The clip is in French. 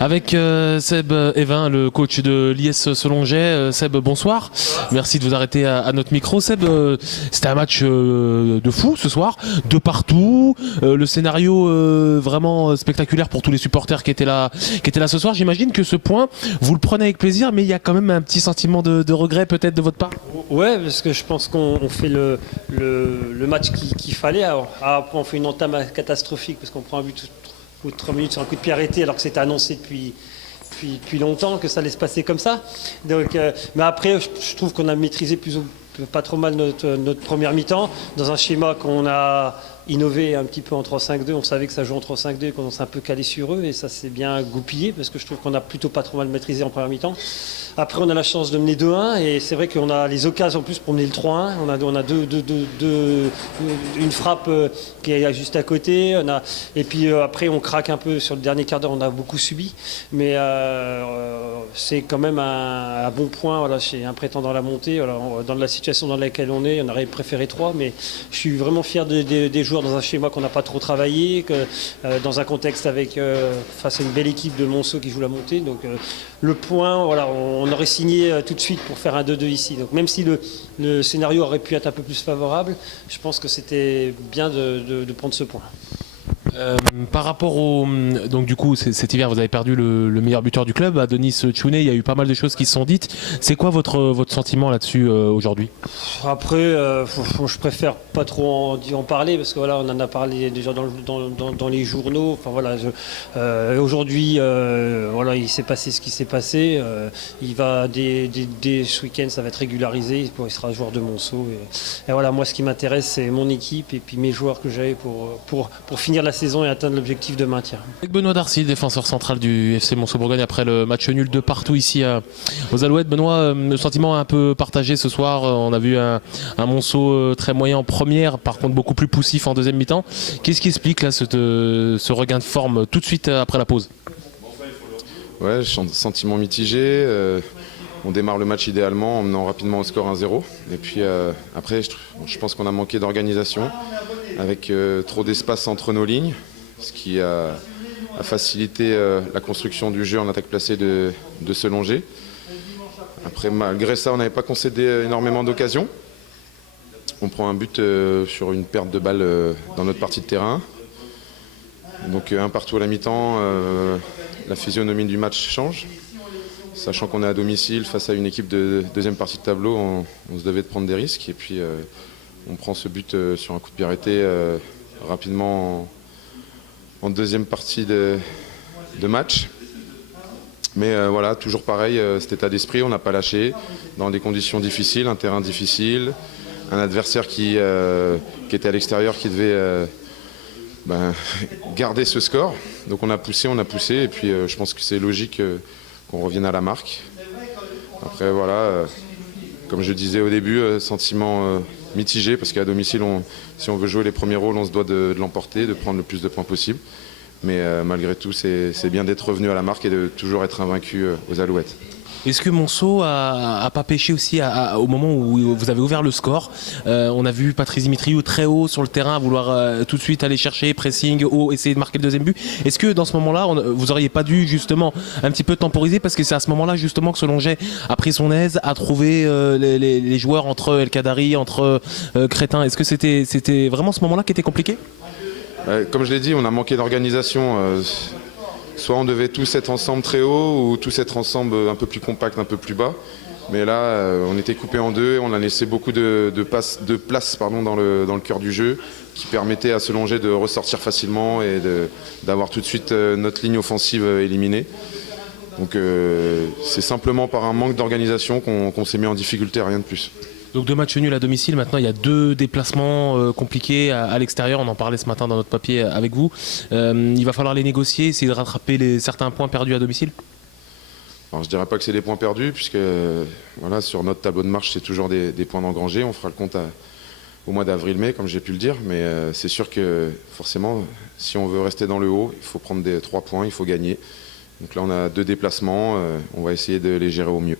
avec Seb Evin, le coach de l'IS Selonget. Seb, bonsoir. Merci de vous arrêter à notre micro. Seb, c'était un match de fou ce soir, de partout. Le scénario vraiment spectaculaire pour tous les supporters qui étaient là ce soir. J'imagine que ce point, vous le prenez avec plaisir, mais il y a quand même un petit sentiment de regret peut-être de votre part. Ouais, parce que je pense qu'on fait le match qu'il fallait. Alors, on fait une entame catastrophique parce qu'on prend un but au bout de 3 minutes sur un coup de pied arrêté alors que c'était annoncé depuis longtemps que ça allait se passer comme ça. Donc, mais après, je trouve qu'on a maîtrisé pas trop mal notre première mi-temps dans un schéma qu'on a innové un petit peu en 3-5-2. On savait que ça joue en 3-5-2 et qu'on s'est un peu calé sur eux et ça s'est bien goupillé parce que je trouve qu'on a plutôt pas trop mal maîtrisé en première mi-temps. Après, on a la chance de mener 2-1 et c'est vrai qu'on a les occasions en plus pour mener le 3-1. On a une frappe qui est juste à côté. Et puis après, on craque un peu sur le dernier quart d'heure. On a beaucoup subi, mais c'est quand même un bon point. Voilà, chez un prétendant à la montée. Alors, dans la situation dans laquelle on est, on aurait préféré 3, mais je suis vraiment fier des joueurs dans un schéma qu'on n'a pas trop travaillé, dans un contexte face à une belle équipe de Monceau qui joue la montée. Donc le point, voilà, on aurait signé tout de suite pour faire un 2-2 ici. Donc même si le scénario aurait pu être un peu plus favorable, je pense que c'était bien de prendre ce point. Par rapport donc du coup cet hiver vous avez perdu le meilleur buteur du club, Adonis Tchouné, il y a eu pas mal de choses qui se sont dites. C'est quoi votre sentiment là-dessus aujourd'hui? Après, je préfère pas trop en parler parce que voilà, on en a parlé déjà dans les journaux. Enfin voilà, aujourd'hui, voilà, il s'est passé ce qui s'est passé. Il va dès ce week-end, ça va être régularisé. Il sera joueur de Monceau. Et voilà, moi, ce qui m'intéresse, c'est mon équipe et puis mes joueurs que j'avais pour finir la saison et atteindre l'objectif de maintien. Avec Benoît Darcy, défenseur central du FC Monceau-Bourgogne après le match nul de partout ici aux Alouettes. Benoît, le sentiment un peu partagé ce soir. On a vu un Monceau très moyen en première, par contre beaucoup plus poussif en deuxième mi-temps. Qu'est-ce qui explique là ce regain de forme tout de suite après la pause? Ouais, sentiment mitigé. On démarre le match idéalement en menant rapidement au score 1-0. Et puis après, je pense qu'on a manqué d'organisation avec trop d'espace entre nos lignes, ce qui a facilité la construction du jeu en attaque placée de Selonget. Après, malgré ça, on n'avait pas concédé énormément d'occasions. On prend un but sur une perte de balle dans notre partie de terrain. Donc un partout à la mi-temps, la physionomie du match change. Sachant qu'on est à domicile face à une équipe de deuxième partie de tableau, on se devait de prendre des risques. Et puis on prend ce but sur un coup de pied arrêté rapidement en deuxième partie de match. Mais voilà, toujours pareil, cet état d'esprit, on n'a pas lâché. Dans des conditions difficiles, un terrain difficile, un adversaire qui était à l'extérieur, qui devait garder ce score. Donc on a poussé, et puis je pense que c'est logique qu'on revienne à la marque. Après voilà, comme je disais au début, sentiment mitigé, parce qu'à domicile, si on veut jouer les premiers rôles, on se doit de l'emporter, de prendre le plus de points possible. Mais malgré tout, c'est bien d'être revenu à la marque et de toujours être invaincu aux Alouettes. Est-ce que Monceau a pas pêché aussi au moment où vous avez ouvert le score? On a vu Patrice Dimitriou très haut sur le terrain à vouloir tout de suite aller chercher, pressing, haut, essayer de marquer le deuxième but. Est-ce que dans ce moment-là, vous auriez pas dû justement un petit peu temporiser, parce que c'est à ce moment-là justement que Selonget a pris son aise, a trouvé les joueurs entre El Kadari, entre Crétin. Est-ce que c'était vraiment ce moment-là qui était compliqué? Comme je l'ai dit, on a manqué d'organisation. Soit on devait tous être ensemble très haut, ou tous être ensemble un peu plus compact, un peu plus bas. Mais là, on était coupé en deux, on a laissé beaucoup de place dans le cœur du jeu, qui permettait à Selonget de ressortir facilement et d'avoir tout de suite notre ligne offensive éliminée. Donc c'est simplement par un manque d'organisation qu'on s'est mis en difficulté, rien de plus. Donc 2 matchs nuls à domicile, maintenant il y a 2 déplacements compliqués à l'extérieur, on en parlait ce matin dans notre papier avec vous. Il va falloir les négocier, essayer de rattraper certains points perdus à domicile? Alors, je ne dirais pas que c'est des points perdus, puisque voilà, sur notre tableau de marche, c'est toujours des points d'engrangés. On fera le compte au mois d'avril-mai, comme j'ai pu le dire. Mais c'est sûr que forcément, si on veut rester dans le haut, il faut prendre 3 points, il faut gagner. Donc là, on a 2 déplacements, on va essayer de les gérer au mieux.